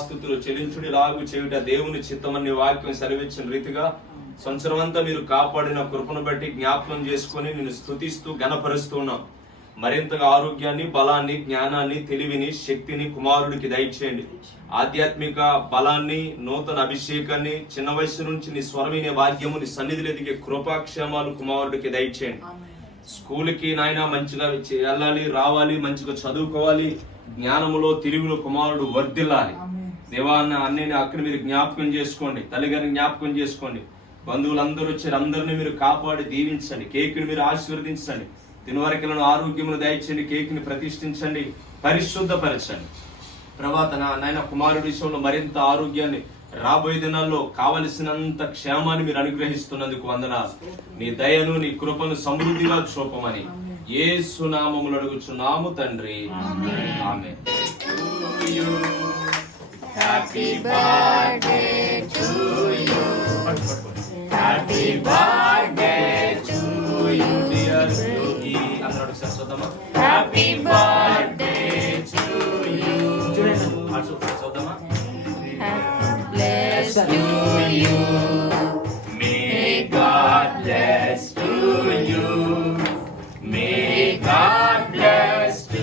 కృతజ్ఞతాస్తుతులు చెల్లించుడిలాగు చేయుట దేవుని చిత్తమని వాక్యం సెలవిచ్చిన రీతిగా సంవత్సరం అంతా మీరు కాపాడిన కృపను బట్టి జ్ఞాపకం చేసుకొని నేను స్తుతిస్తూ ఘనపరుస్తూ ఉన్నాం. మరింతగా ఆరోగ్యాన్ని, బలాన్ని, జ్ఞానాన్ని, తెలివిని, శక్తిని కుమారుడికి దయచేయండి. ఆధ్యాత్మిక బలాన్ని, నూతన అభిషేకాన్ని, చిన్న వయసు నుంచి నీ స్వరమైన భాగ్యము, నీ సన్నిధిలో ఎదిగే కృపాక్షేమాలు కుమారుడికి దయచేయండి. స్కూల్కి నాయన మంచిగా వెళ్ళాలి, రావాలి, మంచిగా చదువుకోవాలి, జ్ఞానములో తెలివిలో కుమారుడు వర్ధిల్లాలి. దేవాన్ని అన్నయ్య అక్కడ మీరు జ్ఞాపకం చేసుకోండి, తల్లిగారిని జ్ఞాపకం చేసుకోండి. బంధువులందరూ వచ్చారు, అందరినీ మీరు కాపాడి దీవించండి. కేకుని మీరు ఆశీర్వదించండి. తినవరకలను ఆరోగ్యమును దయచేయండి. కేకుని ప్రతిష్ఠించండి, పరిశుద్ధపరచండి. తర్వాత నాయన కుమారుడి విషయంలో మరింత ఆరోగ్యాన్ని, రాబోయే దినాల్లో కావలసినంత క్షేమాన్ని మీరు అనుగ్రహిస్తున్నందుకు వందనాలు. నీ దయను, నీ కృపను సమృద్ధిగా చూపమని యేసు నామములో అడుగుచున్నాము తండ్రి, ఆమేన్. Happy birthday to you, happy birthday to you dear Yogi. అన్నాడు Saraswatamma, happy birthday to you. Saraswatamma, bless to you, may God bless to you, may God bless to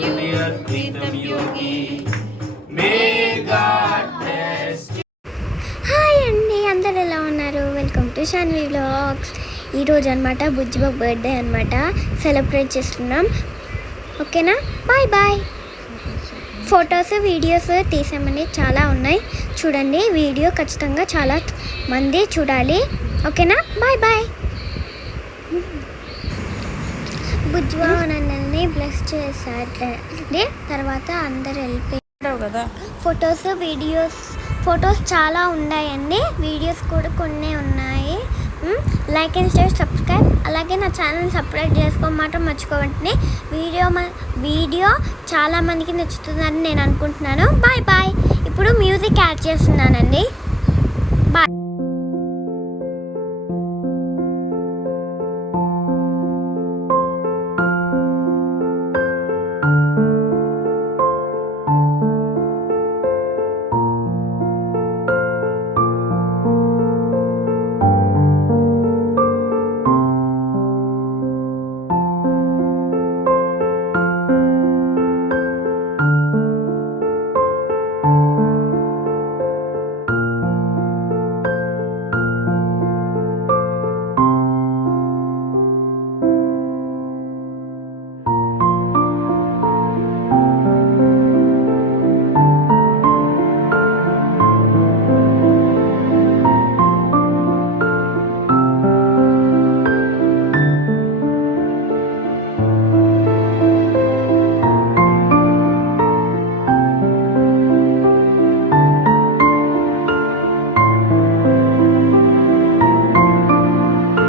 you, dear Pritam Yogi, may God bless you. Hi అండి, అందరు ఎలా ఉన్నారు? Welcome to Shanvi vlogs. ఈరోజు అనమాట Bujjibabu birthday అనమాట, celebrate చేస్తున్నాం. ఓకేనా, బాయ్ బాయ్. ఫొటోస్, వీడియోస్ తీసామని చాలా ఉన్నాయి, చూడండి. వీడియో ఖచ్చితంగా చాలా మంది చూడాలి. ఓకేనా, బాయ్ బాయ్. బుజ్జిబాబు నన్ను బ్లెస్ చేశారండి. తర్వాత అందరు వెళ్ళిపోయారు కదా. ఫొటోస్ చాలా ఉన్నాయండి, వీడియోస్ కూడా కొన్ని ఉన్నాయి. లైక్ అండ్ షేర్, సబ్స్క్రైబ్, అలాగే నా ఛానల్ సబ్స్క్రైబ్ చేసుకోమాటం మర్చిపోవద్దండి. వీడియో చాలా మందికి నచ్చుతుందని నేను అనుకుంటున్నాను. Bye bye. ఇప్పుడు మ్యూజిక్ యాడ్ చేస్తున్నానండి.